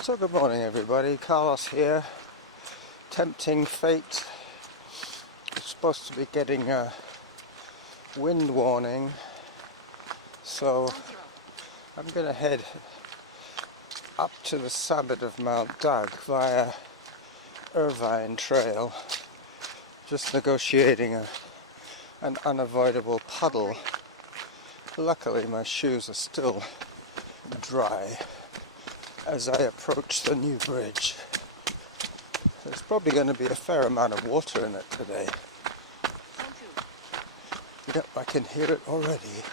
So good morning everybody, Carlos here. Tempting fate. We're supposed to be getting a wind warning, so I'm going to head up to the summit of Mt.Douglas via Irvine Trail, just negotiating an unavoidable puddle. Luckily my shoes are still dry as I approach the new bridge. There's probably going to be a fair amount of water in it today. Yep, I can hear it already.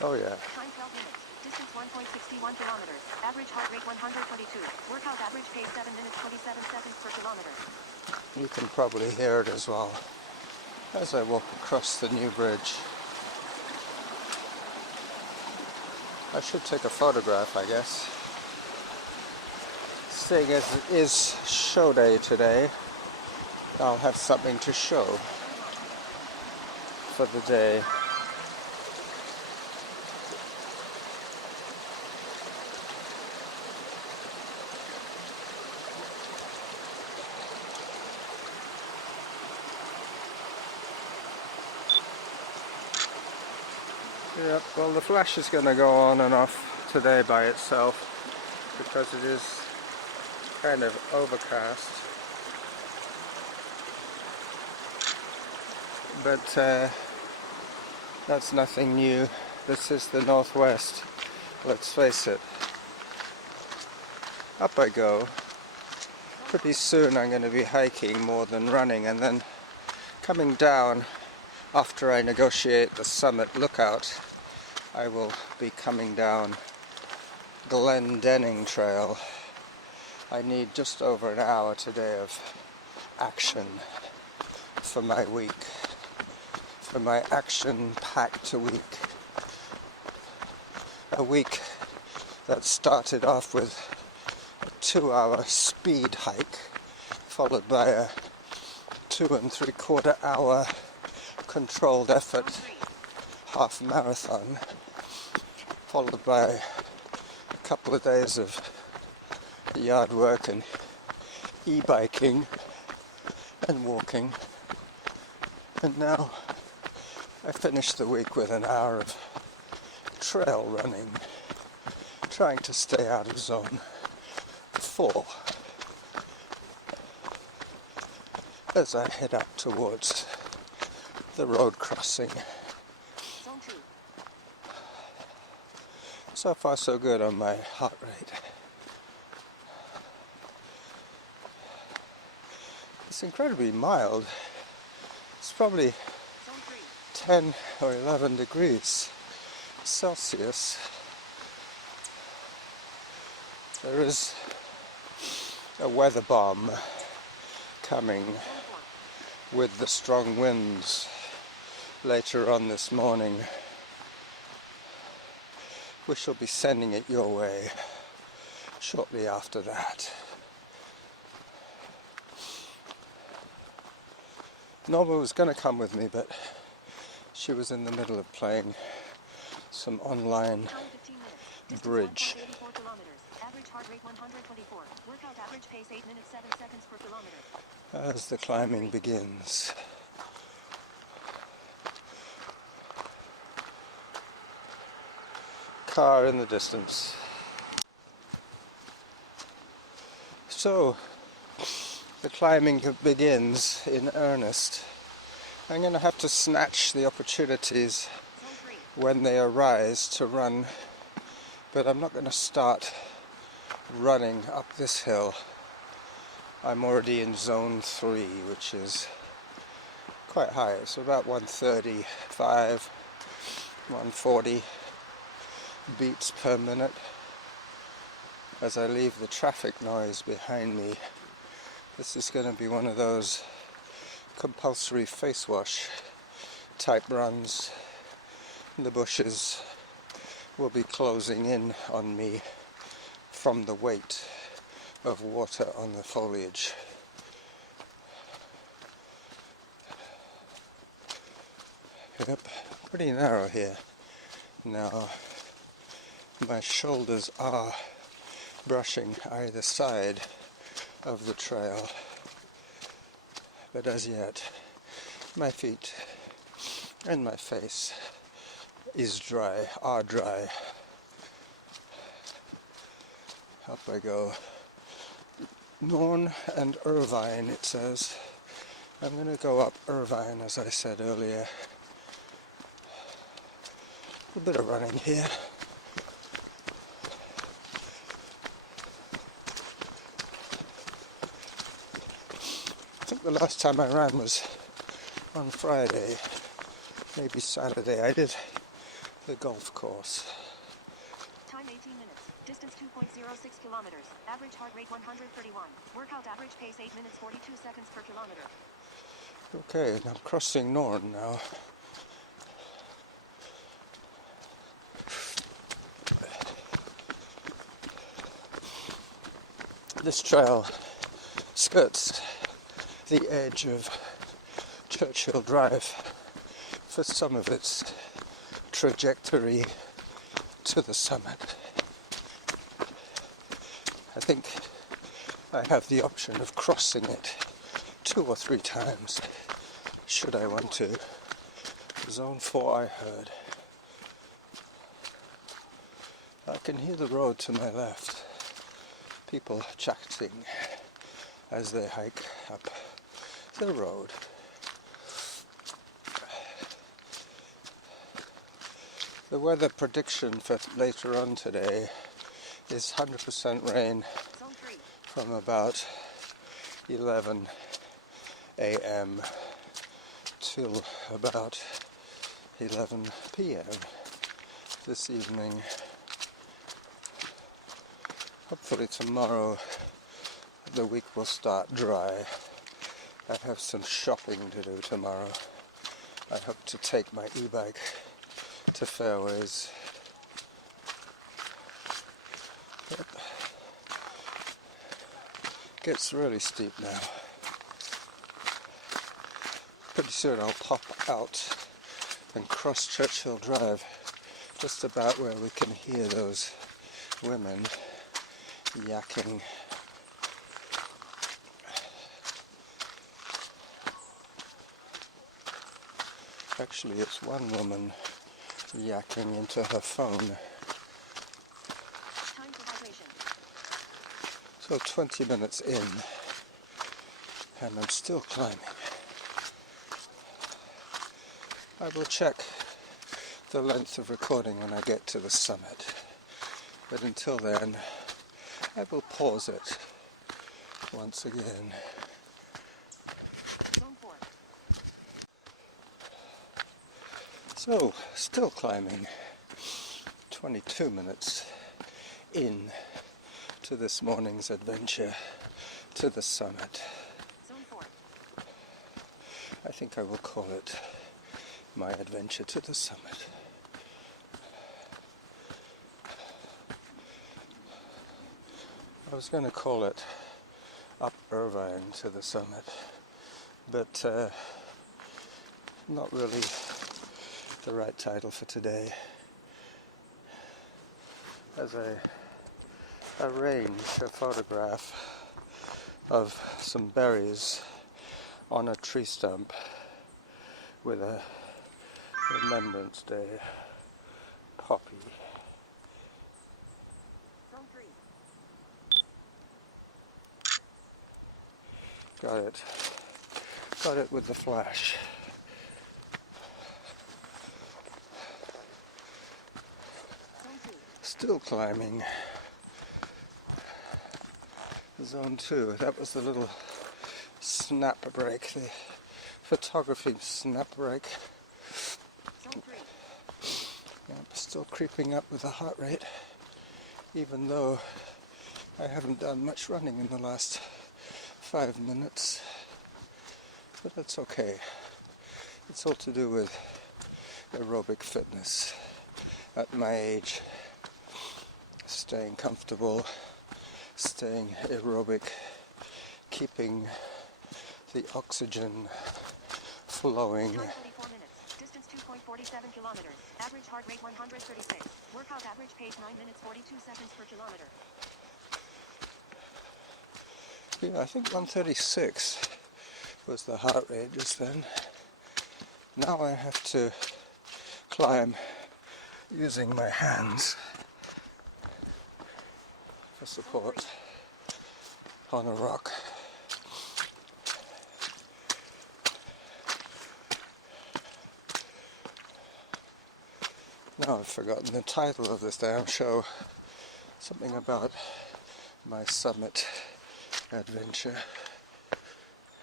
Oh yeah. Time 12 minutes. Distance 1.61 kilometers. Average heart rate 122. Workout average pace 7 minutes 27 seconds per kilometer. You can probably hear it as well as I walk across the new bridge. I should take a photograph, I guess. Seeing as it is show day today, I'll have something to show for the day. Yep, well the flash is going to go on and off today by itself because it is kind of overcast. But that's nothing new. This is the northwest, let's face it. Up I go. Pretty soon I'm going to be hiking more than running, and then coming down after I negotiate the summit lookout, I will be coming down Glendenning Trail. I need just over an hour today of action for my week, for my action-packed week. A week that started off with a 2-hour speed hike, followed by a 2 3/4 hour controlled effort half marathon, followed by a couple of days of yard work and e-biking and walking, and now I finished the week with an hour of trail running, trying to stay out of zone 4 as I head up towards the road crossing. So far so good on my heart rate. It's incredibly mild. It's probably 10 or 11 degrees Celsius. There is a weather bomb coming with the strong winds later on this morning. We shall be sending it your way shortly after that. Norma was going to come with me, but she was in the middle of playing some online bridge. As the climbing begins. Car in the distance. So, the climbing begins in earnest. I'm going to have to snatch the opportunities when they arise to run, but I'm not going to start running up this hill. I'm already in zone 3, which is quite high. It's about 135, 140 beats per minute. As I leave the traffic noise behind me, this is going to be one of those compulsory face wash type runs. The bushes will be closing in on me from the weight of water on the foliage. Yep, pretty narrow here. Now my shoulders are brushing either side of the trail, but as yet my feet and my face are dry. Up I go. Norn and Irvine, it says. I'm going to go up Irvine, as I said earlier. A bit of running here. I think the last time I ran was on Friday, maybe Saturday. I did the golf course. Time 18 minutes. Distance 2.06 kilometers. Average heart rate 131. Workout average pace 8 minutes 42 seconds per kilometer. Okay, and I'm crossing Norn now. This trail skirts the edge of Churchill Drive for some of its trajectory to the summit. I think I have the option of crossing it 2 or 3 times, should I want to. Zone 4 I heard. I can hear the road to my left. People chatting as they hike up the road. The weather prediction for later on today is 100% rain from about 11 a.m. till about 11 p.m. this evening. Hopefully tomorrow the week will start dry. I have some shopping to do tomorrow. I hope to take my e-bike to Fairways. Yep. Gets really steep now. Pretty soon I'll pop out and cross Churchill Drive, just about where we can hear those women yakking. Actually, it's one woman yakking into her phone. So 20 minutes in, and I'm still climbing. I will check the length of recording when I get to the summit, but until then I will pause it once again. So, still climbing, 22 minutes in to this morning's adventure to the summit. I think I will call it my adventure to the summit. I was going to call it Up Irvine to the summit, but not really the right title for today. As I arrange a photograph of some berries on a tree stump with a Remembrance Day poppy. Got it with the flash. Still climbing. Zone 2. That was the little snap break, the photography snap break. Yep, still creeping up with the heart rate, even though I haven't done much running in the last 5 minutes. But that's okay. It's all to do with aerobic fitness at my age. Staying comfortable, staying aerobic, keeping the oxygen flowing. 47 kilometers. Average heart rate 136. Workout average pace 9 minutes 42 seconds per kilometer. Yeah, I think 136 was the heart rate just then. Now I have to climb using my hands for support on a rock. Now I've forgotten the title of this damn show. Something about my summit adventure.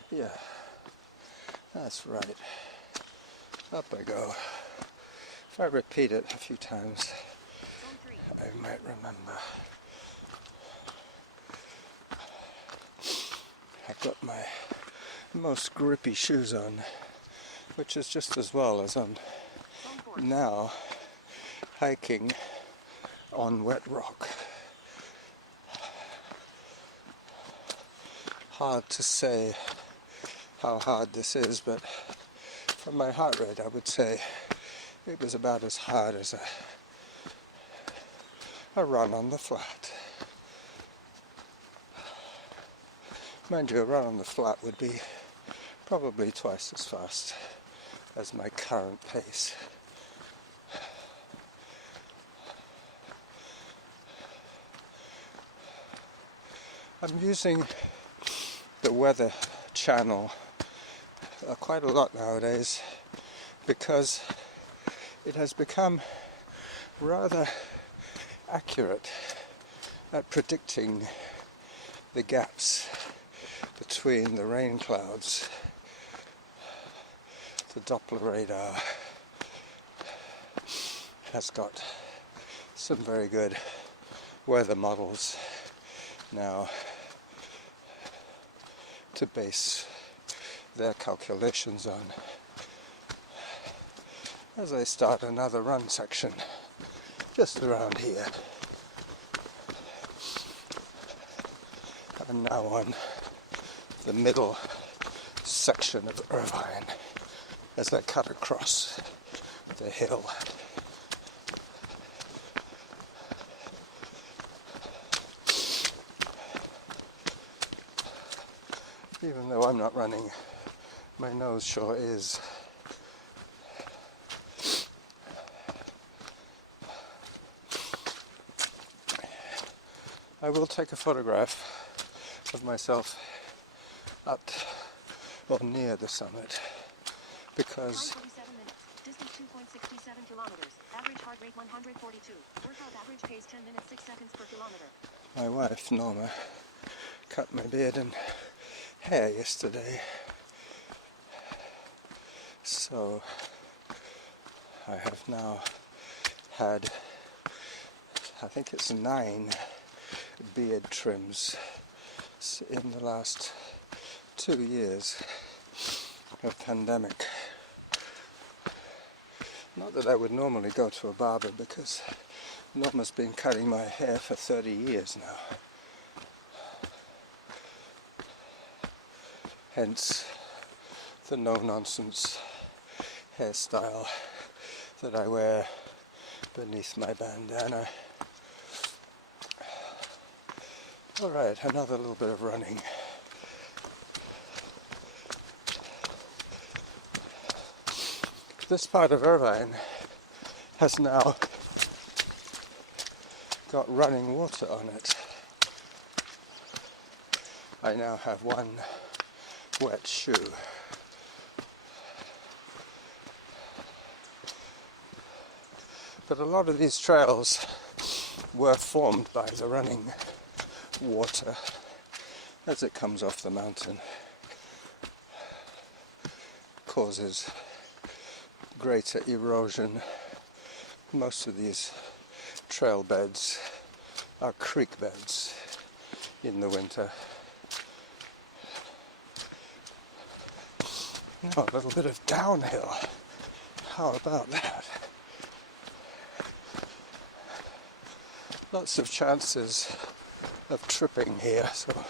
Yeah, that's right. Up I go. If I repeat it a few times, I might remember. I've got my most grippy shoes on, which is just as well as I'm now hiking on wet rock. Hard to say how hard this is, but from my heart rate I would say it was about as hard as a run on the flat. Mind you, a run on the flat would be probably twice as fast as my current pace. I'm using the weather channel quite a lot nowadays because it has become rather accurate at predicting the gaps between the rain clouds. The Doppler radar has got some very good weather models now to base their calculations on as I start another run section just around here. I'm now on the middle section of Irvine as I cut across the hill. Even though I'm not running, my nose sure is. I will take a photograph of myself at or near the summit because distance 2.67 kilometers. Average heart rate 142. Workout average pace 10 minutes 6 seconds per kilometer. my wife Norma cut my beard and hair yesterday, so I have now had, I think it's 9 beard trims in the last 2 years of pandemic. Not that I would normally go to a barber because Norma's been cutting my hair for 30 years now. Hence the no-nonsense hairstyle that I wear beneath my bandana. Alright, another little bit of running. This part of Irvine has now got running water on it. I now have one wet shoe. But a lot of these trails were formed by the running water as it comes off the mountain. Causes greater erosion. Most of these trail beds are creek beds in the winter. Now a little bit of downhill. How about that? Lots of chances of tripping here, so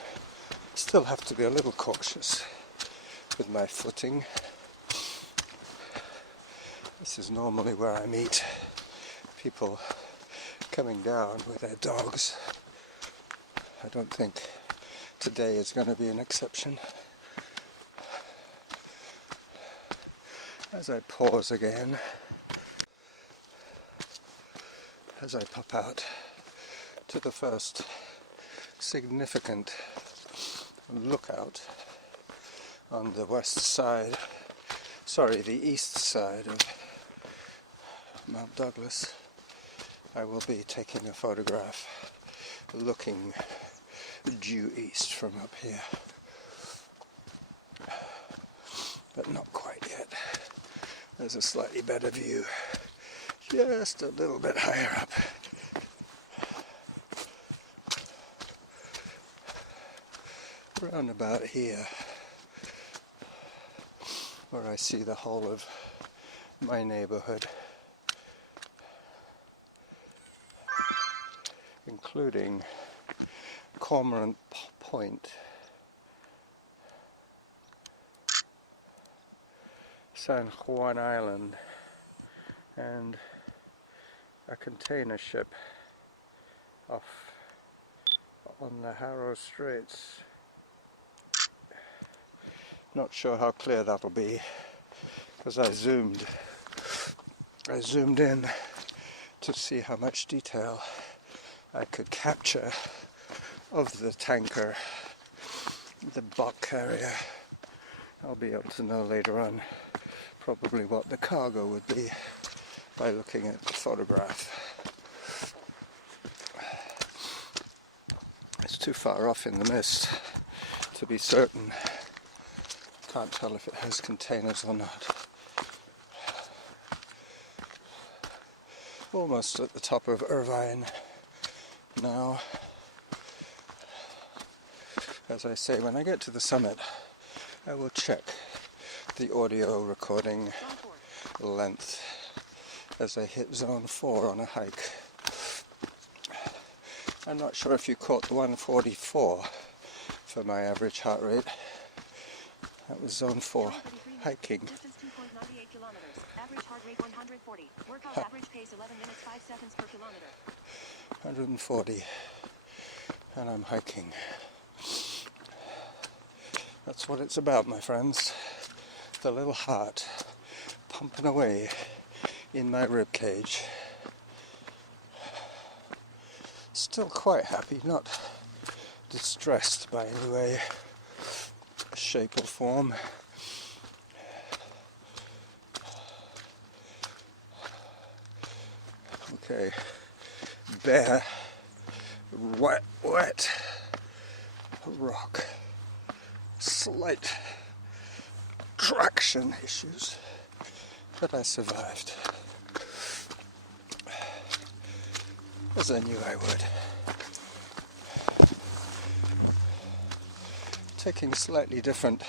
still have to be a little cautious with my footing. This is normally where I meet people coming down with their dogs. I don't think today is going to be an exception. As I pause again, as I pop out to the first significant lookout on the east side of Mt.Douglas, I will be taking a photograph looking due east from up here. But not quite yet. There's a slightly better view just a little bit higher up. Around about here, where I see the whole of my neighborhood, including Cormorant Point, San Juan Island, and a container ship off on the Harrow Straits. Not sure how clear that'll be because I zoomed in to see how much detail I could capture of the tanker, the bulk carrier. I'll be able to know later on probably what the cargo would be by looking at the photograph. It's too far off in the mist to be certain. Can't tell if it has containers or not. Almost at the top of Irvine now. As I say, when I get to the summit, I will check the audio recording length as I hit zone 4 on a hike. I'm not sure if you caught the 144 for my average heart rate. That was zone 4 hiking. Distance 2.98 kilometers. Average heart rate 140. Workout average pace 11 minutes 5 seconds per kilometer. 140. And I'm hiking. That's what it's about, my friends. The little heart pumping away in my rib cage. Still quite happy, not distressed by any way, shape or form. Okay, bare, wet rock. Slight traction issues, but I survived, as I knew I would. Taking slightly different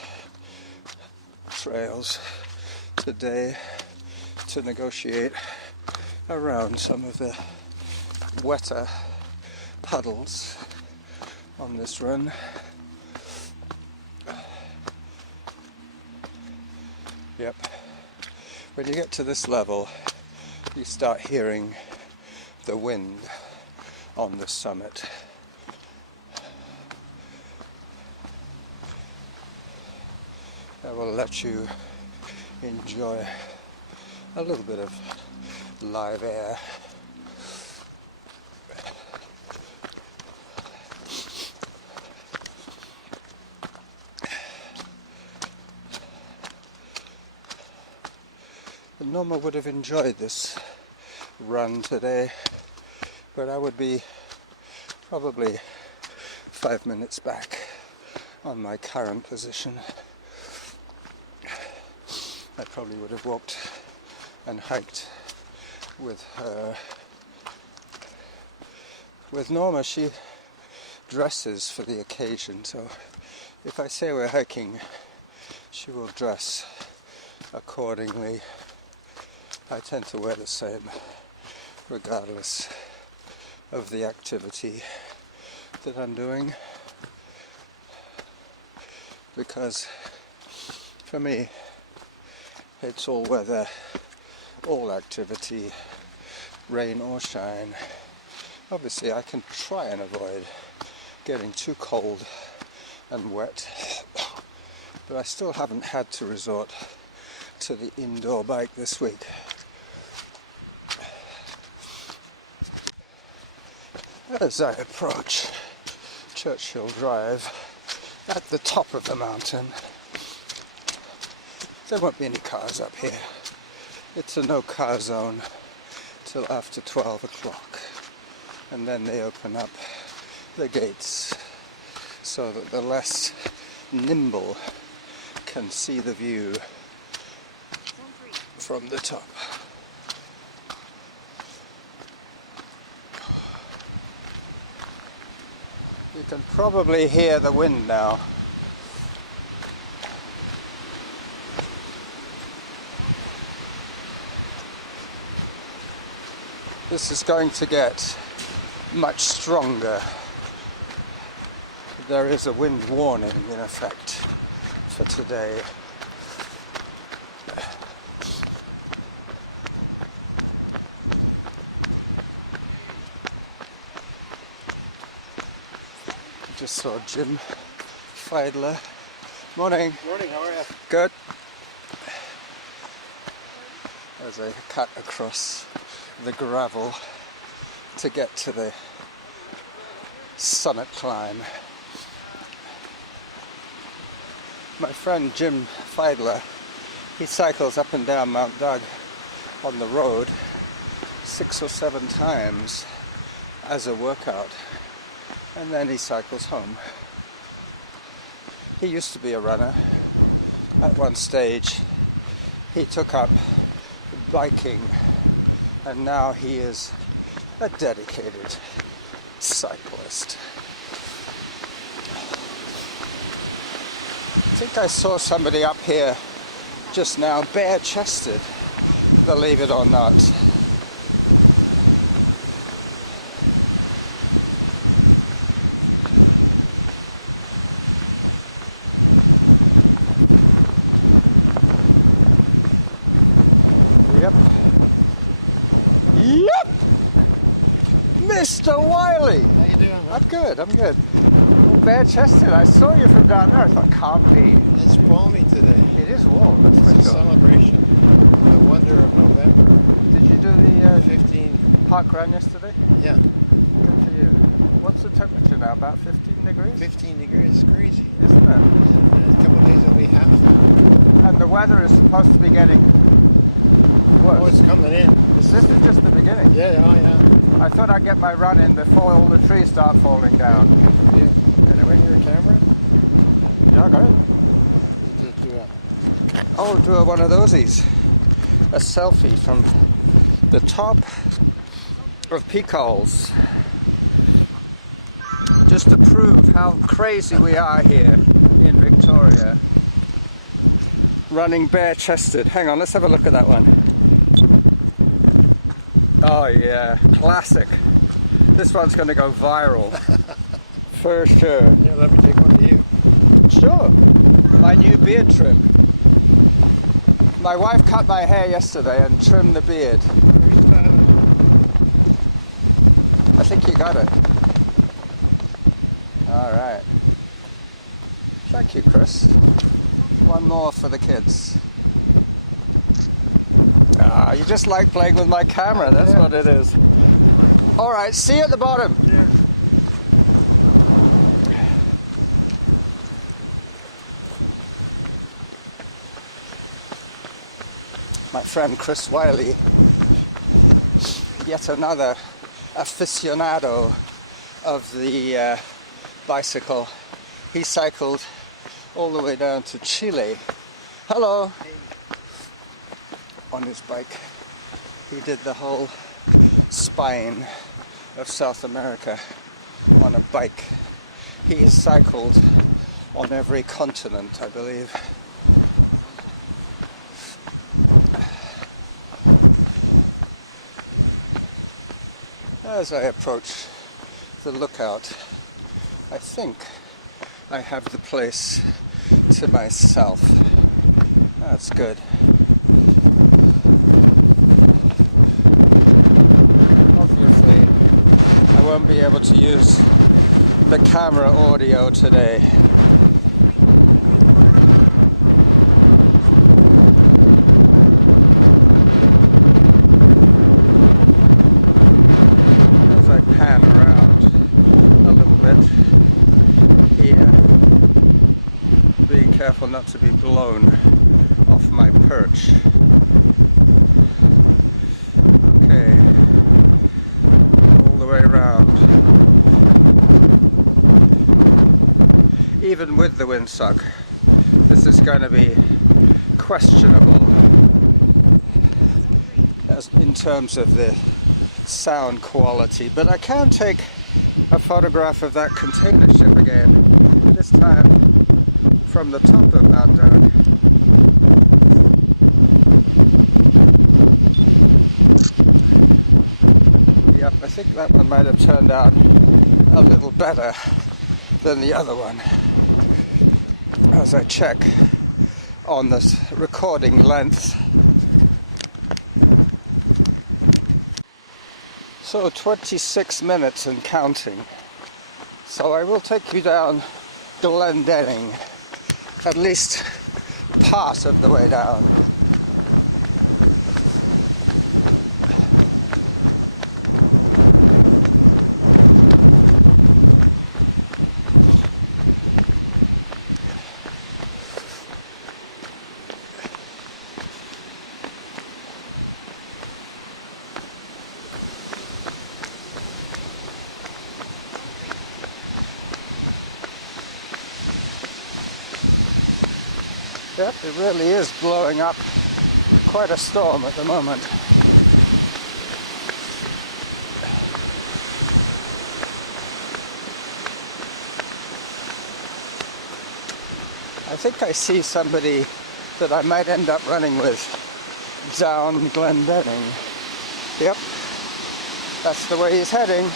trails today to negotiate around some of the wetter puddles on this run. Yep. When you get to this level, you start hearing the wind on the summit. I will let you enjoy a little bit of live air. Norma would have enjoyed this run today, but I would be probably 5 minutes back on my current position. I probably would have walked and hiked with her. With Norma, she dresses for the occasion, so if I say we're hiking, she will dress accordingly. I tend to wear the same regardless of the activity that I'm doing, because for me it's all weather all activity, rain or shine. Obviously I can try and avoid getting too cold and wet, but I still haven't had to resort to the indoor bike this week. As I approach Churchill Drive at the top of the mountain, there won't be any cars up here. It's a no car zone till after 12 o'clock, and then they open up the gates so that the less nimble can see the view from the top. You can probably hear the wind now. This is going to get much stronger. There is a wind warning in effect for today. Just saw Jim Fiedler. Morning. Morning, how are you? Good. As I cut across the gravel to get to the summit climb. My friend Jim Fiedler, he cycles up and down Mt.Douglas on the road 6 or 7 times as a workout, and then he cycles home. He used to be a runner. At one stage he took up biking, and now he is a dedicated cyclist. I think I saw somebody up here just now bare-chested, believe it or not. Mr. Wiley! How you doing, man? I'm good. Bare-chested. I saw you from down there. I thought, can't be. It's balmy today. It is warm, that's It's for a sure. celebration. I wonder November. Did you do the 15. park run yesterday? Yeah. Good for you. What's the temperature now? About 15 degrees? 15 degrees. It's crazy. Isn't it? In a couple of days it'll be half that. And the weather is supposed to be getting Oh, worse. it's coming in. This is just the beginning. Yeah, oh, yeah. I thought I'd get my run in before all the trees start falling down. Yeah. Anyway. Your camera? Yeah, I got it. Just do a... I'll do one of thosies. A selfie from the top of Peacoles. Just to prove how crazy we are here in Victoria. Running bare-chested. Hang on, let's have a look at that one. Oh yeah, classic. This one's going to go viral. For sure. Sure. My new beard trim. My wife cut my hair yesterday and trimmed the beard. I think you got it. Alright. Thank you, Chris. One more for the kids. Ah, you just like playing with my camera, that's what it is. Alright, see you at the bottom. Cheers. My friend Chris Wiley, yet another aficionado of the bicycle. He cycled all the way down to Chile. Hello! On his bike. He did the whole spine of South America on a bike. He cycled on every continent, I believe. As I approach the lookout, I think I have the place to myself. That's good. audio today. As I pan around a little bit here, being careful not to be blown off my perch. Okay, all the way around. Even with the windsock, this is going to be questionable as in terms of the sound quality, but I can take a photograph of that container ship again, this time from the top of Mt.Douglas. Yep, I think that one might have turned out a little better than the other one as I check on this recording length. So 26 minutes and counting. So I will take you down Glendenning, at least part of the way down. Yep, it really is blowing up quite a storm at the moment. I think I see somebody that I might end up running with down Glendenning. Yep, that's the way he's heading.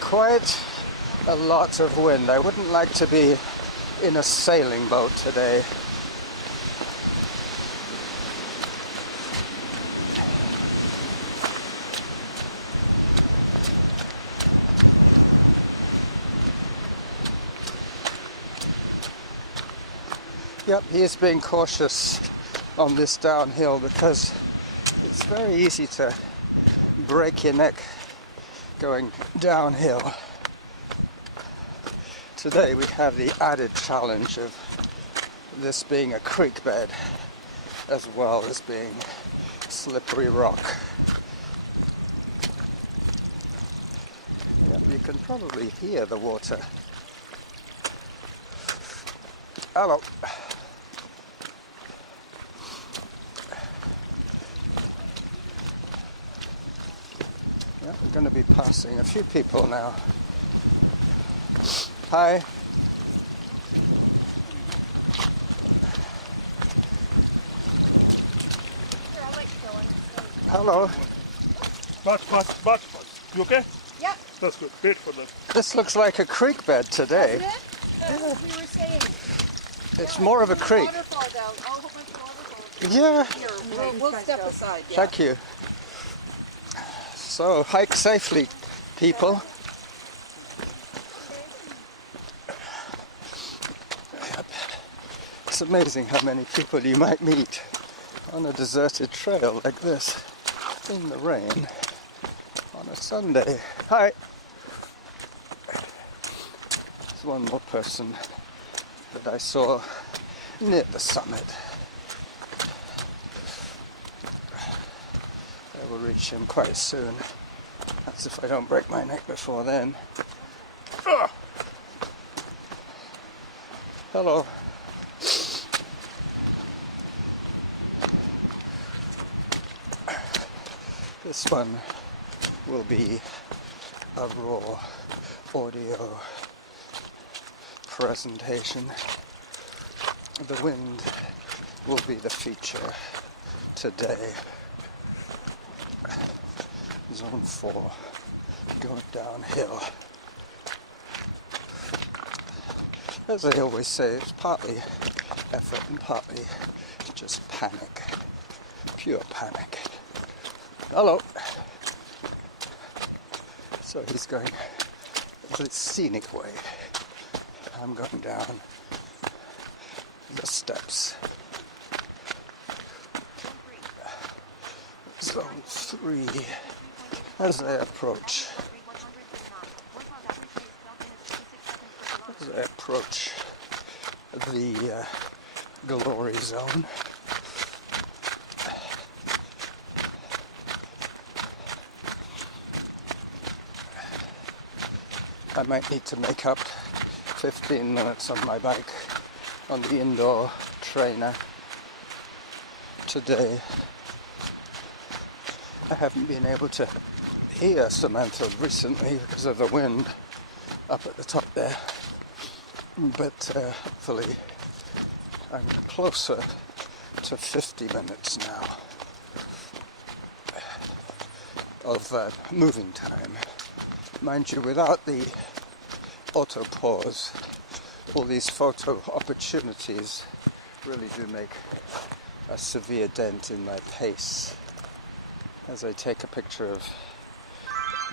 Quite a lot of wind. I wouldn't like to be in a sailing boat today. Yep, he is being cautious on this downhill because it's very easy to break your neck going downhill. Today we have the added challenge of this being a creek bed as well as being slippery rock. You can probably hear the water. Hello. We're going to be passing a few people now. Hi. Hello. Much. You okay? Yeah. That's good. Wait for them. This looks like a creek bed today. We were saying. It's more of a creek. Waterfall down. Oh, a bunch of waterfalls. Yeah. We'll step aside. Yeah. Thank you. So, hike safely, people. It's amazing how many people you might meet on a deserted trail like this in the rain on a Sunday. Hi! There's one more person that I saw near the summit. I will reach him quite soon. That's if I don't break my neck before then. Ugh. Hello. This one will be a raw audio presentation. The wind will be the feature today. Zone 4 going downhill. As I always say, it's partly effort and partly just panic. Pure panic. Hello. So he's going the scenic way. I'm going down the steps. Zone 3 as I approach the glory zone. I might need to make up 15 minutes on my bike on the indoor trainer today. I haven't been able to hear Samantha recently because of the wind up at the top there, but hopefully I'm closer to 50 minutes now of moving time. Mind you, without the auto pause, all these photo opportunities really do make a severe dent in my pace. As I take a picture of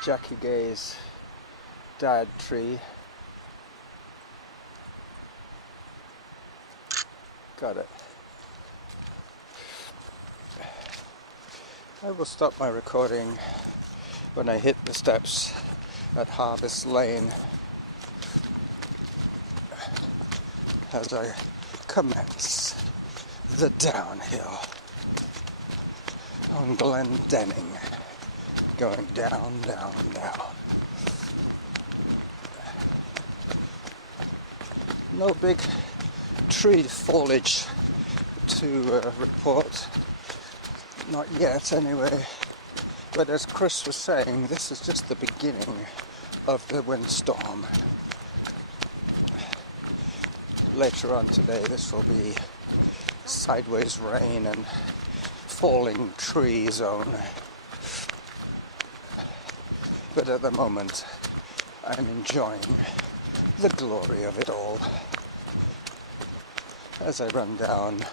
Jackie Gay's dad tree. Got it. I will stop my recording when I hit the steps at Harvest Lane as I commence the downhill on Glendenning, going down, down, down. No big tree foliage to report, not yet anyway, but as Chris was saying, this is just the beginning of the windstorm. Later on today this will be sideways rain and falling tree zone, but at the moment I'm enjoying the glory of it all as I run down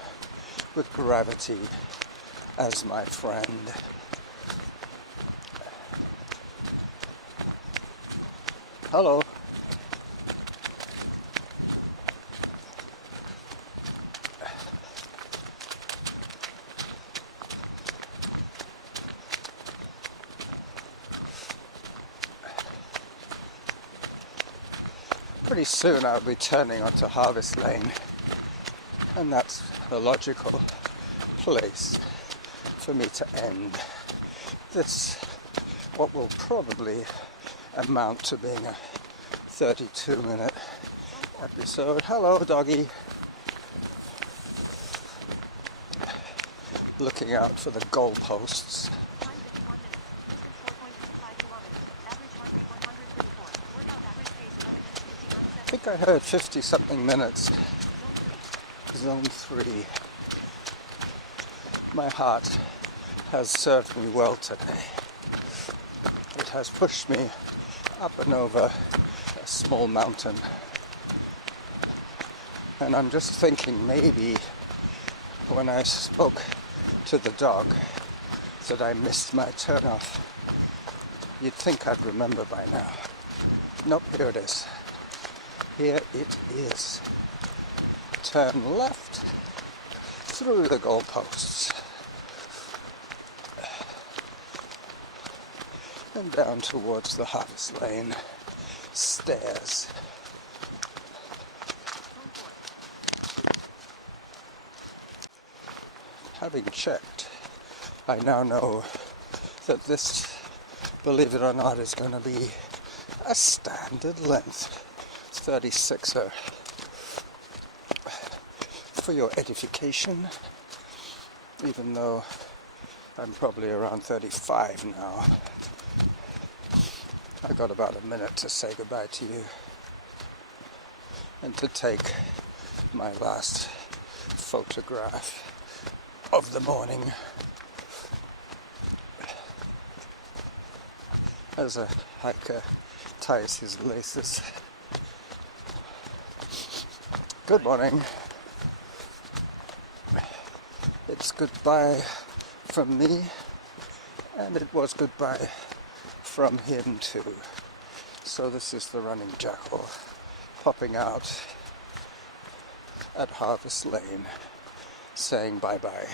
with gravity as my friend. Hello. Pretty soon I'll be turning onto Harvest Lane, and that's a logical place for me to end this, what will probably amount to being a 32-minute episode. Hello, doggy. Looking out for the goalposts. I think I heard 50-something minutes. Zone 3. My heart has served me well today. It has pushed me up and over a small mountain. And I'm just thinking maybe when I spoke to the dog that I missed my turnoff. You'd think I'd remember by now. Nope, here it is. Here it is. Turn left through the goalposts and down towards the Harvest Lane stairs. Having checked, I now know that this, believe it or not, is going to be a standard length 36er. For your edification, even though I'm probably around 35 now. I got about a minute to say goodbye to you and to take my last photograph of the morning. as a hiker ties his laces. Good morning. It's goodbye from me, and it was goodbye from him too. So this is the running jackal popping out at Harvest Lane, saying bye-bye.